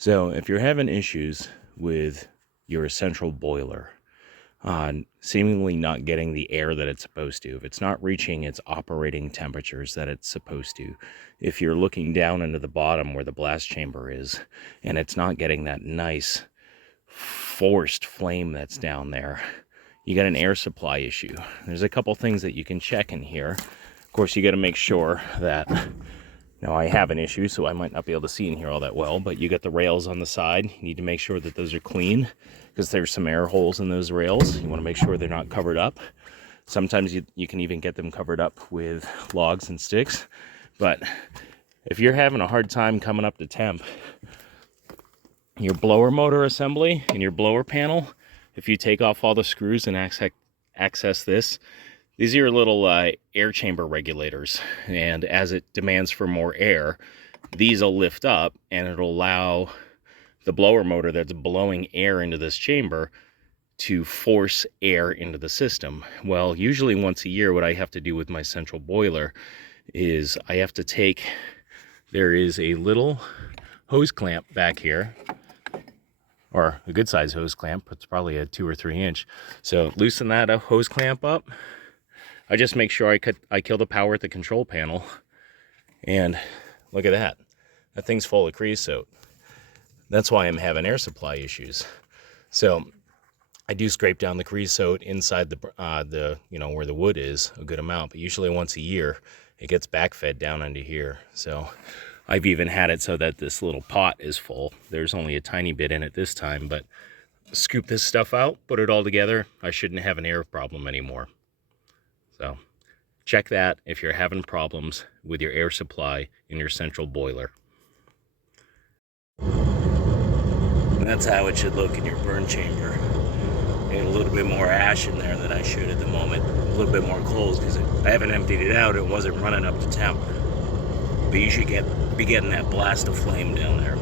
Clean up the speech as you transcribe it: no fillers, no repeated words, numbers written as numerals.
So if you're having issues with your central boiler on seemingly not getting the air that it's supposed to, if it's not reaching its operating temperatures that it's supposed to, if you're looking down into the bottom where the blast chamber is and it's not getting that nice forced flame that's down there, you got an air supply issue. There's a couple things that you can check in here. Of course, you got to make sure that, now I have an issue, so I might not be able to see in here all that well, but you got the rails on the side. You need to make sure that those are clean because there's some air holes in those rails. You want to make sure they're not covered up. Sometimes you can even get them covered up with logs and sticks. But if you're having a hard time coming up to temp, your blower motor assembly and your blower panel, if you take off all the screws and access this, these are your little air chamber regulators, and as it demands for more air, these will lift up and it'll allow the blower motor that's blowing air into this chamber to force air into the system. Well, usually once a year, what I have to do with my central boiler is I have to take, there is a little hose clamp back here, or a good size hose clamp. It's probably a 2 or 3 inch. So loosen that hose clamp up. I just make sure I kill the power at the control panel, and look at that. That thing's full of creosote. That's why I'm having air supply issues. So I do scrape down the creosote inside the where the wood is a good amount, but usually once a year it gets backfed down into here. So I've even had it so that this little pot is full. There's only a tiny bit in it this time, but scoop this stuff out, put it all together. I shouldn't have an air problem anymore. So check that if you're having problems with your air supply in your central boiler. And that's how it should look in your burn chamber. I got a little bit more ash in there than I should at the moment. A little bit more coals because I haven't emptied it out. It wasn't running up to temp. But you should be getting that blast of flame down there.